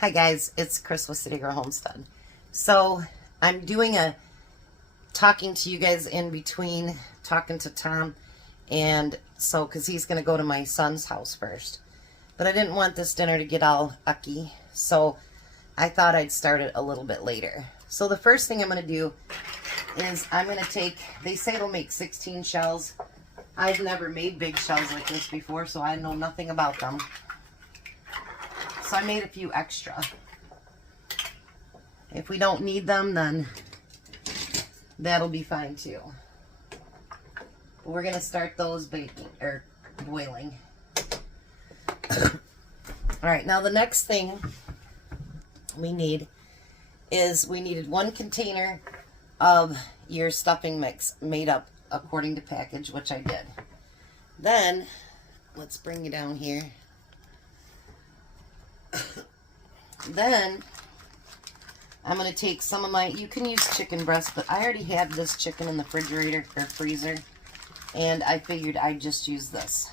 Hi guys, it's Chris with City Girl Homestead. So I'm doing a talking to you guys in between talking to Tom, and so because he's going to go to my son's house first. But I didn't want this dinner to get all ucky, so I thought I'd start it a little bit later. So the first thing I'm going to do is I'm going to take, they say it'll make 16 shells. I've never made big shells like this before, so I know nothing about them. So I made a few extra. If we don't need them, then that'll be fine too. But we're going to start those baking, or boiling. Alright, now the next thing we need is we needed 1 container of your stuffing mix made up according to package, which I did. Then, let's bring you down here. Then I'm going to take some of my, you can use chicken breast, but I already have this chicken in the refrigerator or freezer, and I figured I'd just use this,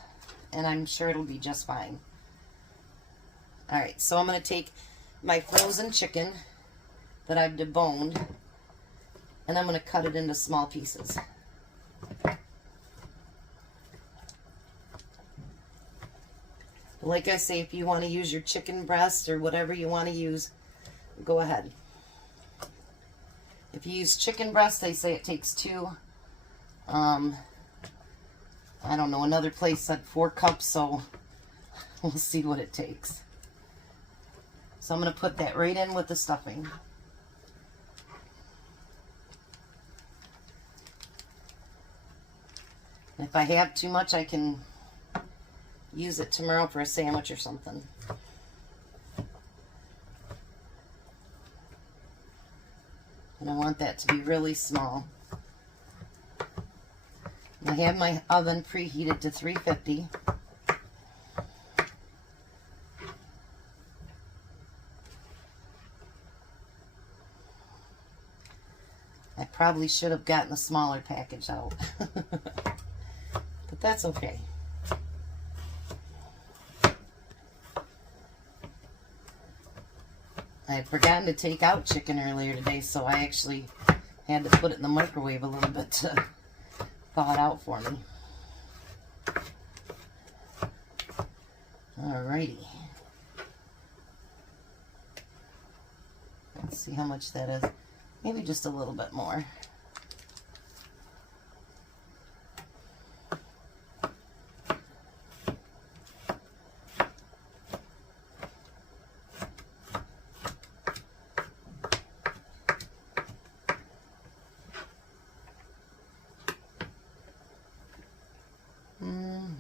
and I'm sure it'll be just fine. Alright, so I'm going to take my frozen chicken that I've deboned, and I'm going to cut it into small pieces. Like I say, if you want to use your chicken breast or whatever you want to use, go ahead. If you use chicken breast, they say it takes 2. I don't know, another place said 4 cups, so we'll see what it takes. So I'm going to put that right in with the stuffing. If I have too much, I can use it tomorrow for a sandwich or something. And I want that to be really small. I have my oven preheated to 350. I probably should have gotten a smaller package out. But that's okay. I had forgotten to take out chicken earlier today, so I actually had to put it in the microwave a little bit to thaw it out for me. Alrighty. Let's see how much that is. Maybe just a little bit more.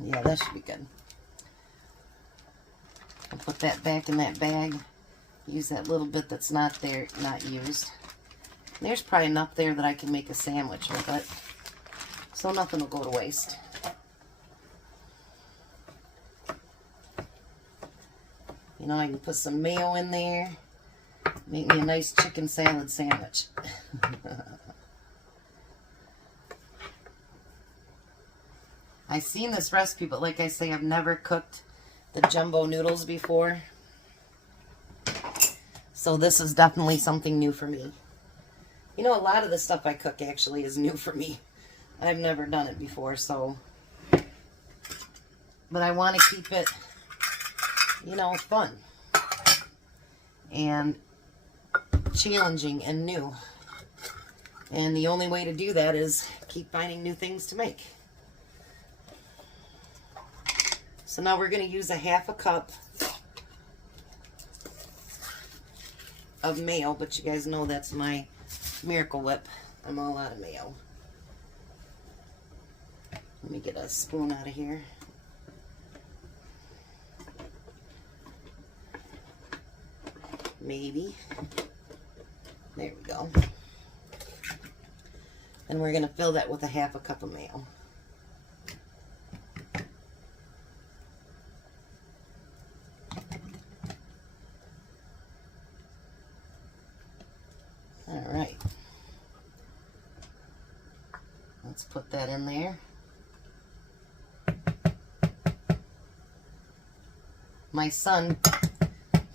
Yeah, that should be good. I'll put that back in that bag. Use that little bit that's not there, not used. There's probably enough there that I can make a sandwich with it. So nothing will go to waste. You know, I can put some mayo in there. Make me a nice chicken salad sandwich. I've seen this recipe, but like I say, I've never cooked the jumbo noodles before. So this is definitely something new for me. You know, a lot of the stuff I cook actually is new for me. I've never done it before, so. But I want to keep it, you know, fun. And challenging and new. And the only way to do that is keep finding new things to make. So now we're going to use a 1/2 cup of mayo, but you guys know that's my Miracle Whip. I'm all out of mayo. Let me get a spoon out of here. Maybe. There we go. And we're going to fill that with a 1/2 cup of mayo. Alright, let's put that in there. My son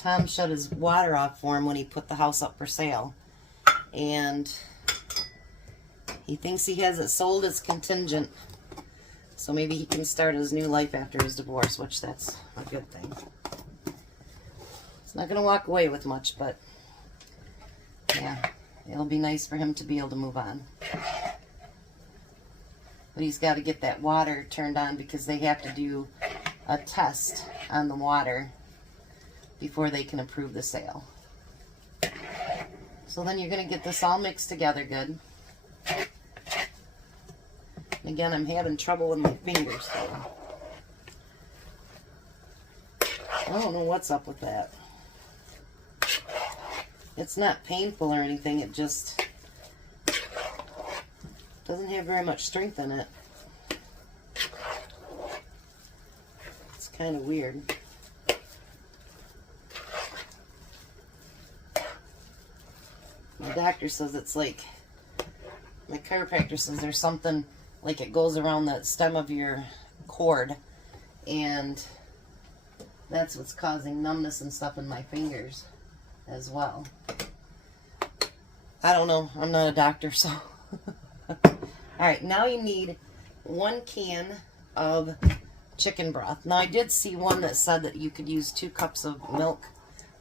Tom shut his water off for him when he put the house up for sale. And he thinks he has it sold as contingent. So maybe he can start his new life after his divorce, which that's a good thing. He's not going to walk away with much, but yeah, it'll be nice for him to be able to move on. But he's got to get that water turned on because they have to do a test on the water before they can approve the sale. So then you're going to get this all mixed together good. Again, I'm having trouble with my fingers, so I don't know what's up with that. It's not painful or anything, it just doesn't have very much strength in it. It's kind of weird. My doctor says it's like, my chiropractor says there's something like it goes around the stem of your cord, and that's what's causing numbness and stuff in my fingers as well. I don't know. I'm not a doctor, so. Alright, now you need 1 can of chicken broth. Now, I did see one that said that you could use 2 cups of milk,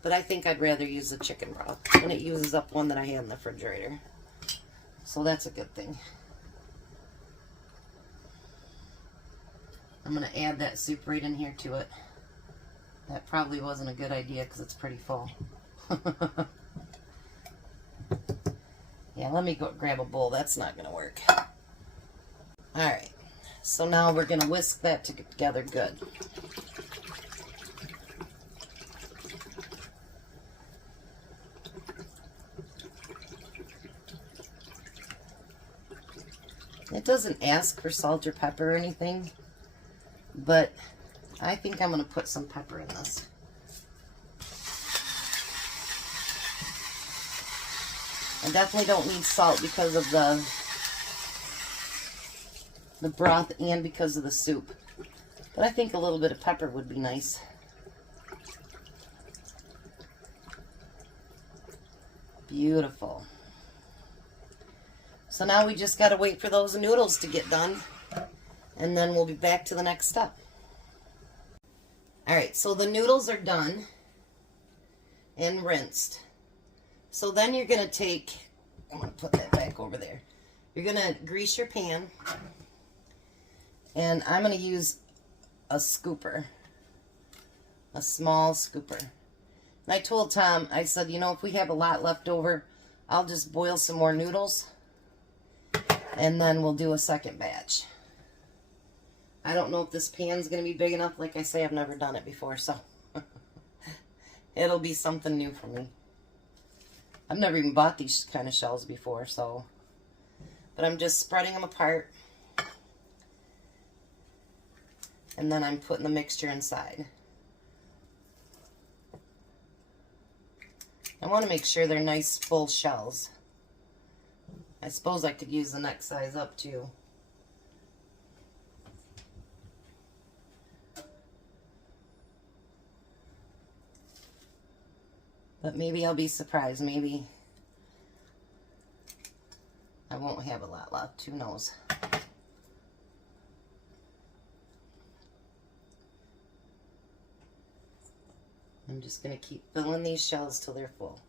but I think I'd rather use the chicken broth, and it uses up one that I have in the refrigerator. So that's a good thing. I'm going to add that soup right in here to it. That probably wasn't a good idea because it's pretty full. Yeah, let me go grab a bowl. That's not going to work. Alright, so now we're going to whisk that together good. It doesn't ask for salt or pepper or anything, but I think I'm going to put some pepper in this. I definitely don't need salt because of the broth and because of the soup. But I think a little bit of pepper would be nice. Beautiful. So now we just got to wait for those noodles to get done, and then we'll be back to the next step. Alright, so the noodles are done and rinsed. So then you're going to take, I'm going to put that back over there. You're going to grease your pan, and I'm going to use a scooper, a small scooper. And I told Tom, I said, you know, if we have a lot left over, I'll just boil some more noodles, and then we'll do a second batch. I don't know if this pan's going to be big enough. Like I say, I've never done it before, so it'll be something new for me. I've never even bought these kind of shells before, so. But I'm just spreading them apart. And then I'm putting the mixture inside. I want to make sure they're nice full shells. I suppose I could use the next size up too. But maybe I'll be surprised. Maybe I won't have a lot left. Who knows? I'm just going to keep filling these shells till they're full.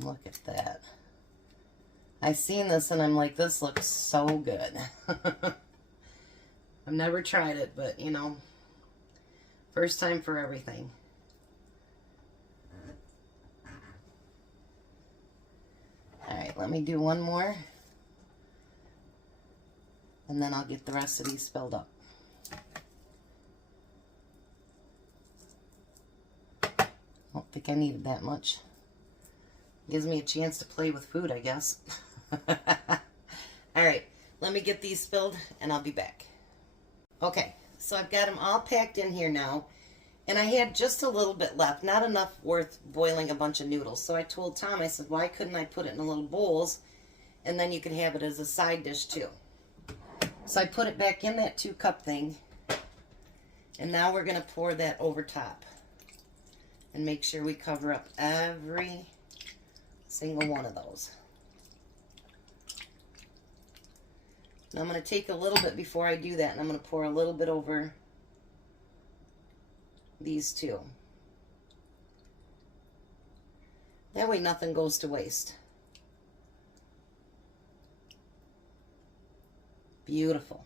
Look at that. I seen this and I'm like, this looks so good. I've never tried it, but you know, first time for everything. Alright, let me do one more. And then I'll get the rest of these filled up. I don't think I needed that much. Gives me a chance to play with food, I guess. Alright, let me get these filled and I'll be back. Okay, so I've got them all packed in here now, and I had just a little bit left, not enough worth boiling a bunch of noodles. So I told Tom, I said, why couldn't I put it in little bowls, and then you could have it as a side dish too. So I put it back in that 2-cup thing. And now we're going to pour that over top. And make sure we cover up every single one of those. Now I'm going to take a little bit before I do that, and I'm going to pour a little bit over these two. That way nothing goes to waste. Beautiful.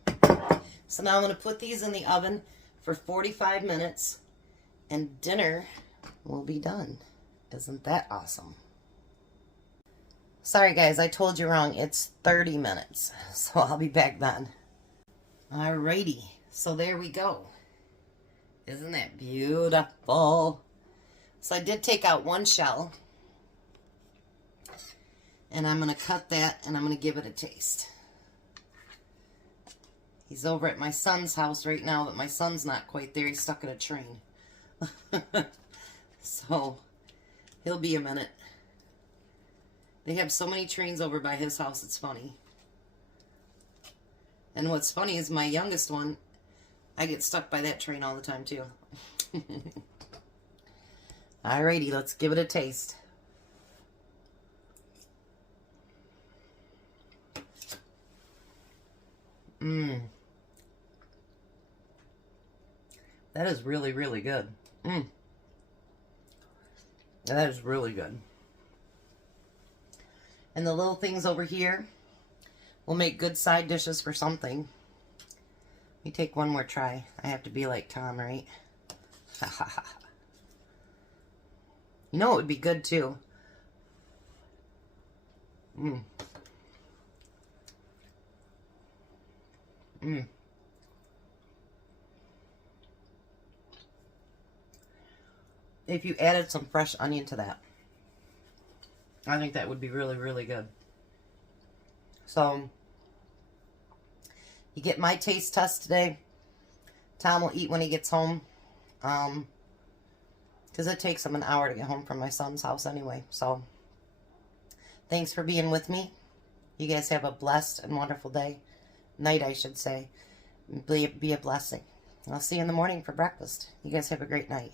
So now I'm going to put these in the oven for 45 minutes, and dinner will be done. Isn't that awesome? Sorry guys, I told you wrong. It's 30 minutes, so I'll be back then. Alrighty, so there we go. Isn't that beautiful? So I did take out one shell, and I'm going to cut that, and I'm going to give it a taste. He's over at my son's house right now, but my son's not quite there. He's stuck in a train. So, he'll be a minute. They have so many trains over by his house, it's funny. And what's funny is my youngest one, I get stuck by that train all the time too. Alrighty, let's give it a taste. That is really, really good. That is really good. And the little things over here will make good side dishes for something. Let me take one more try. I have to be like Tom, right? You know it would be good too. If you added some fresh onion to that, I think that would be really, really good. So, you get my taste test today. Tom will eat when he gets home. Because it takes him an hour to get home from my son's house anyway. So, thanks for being with me. You guys have a blessed and wonderful day. Night, I should say. Be a blessing. I'll see you in the morning for breakfast. You guys have a great night.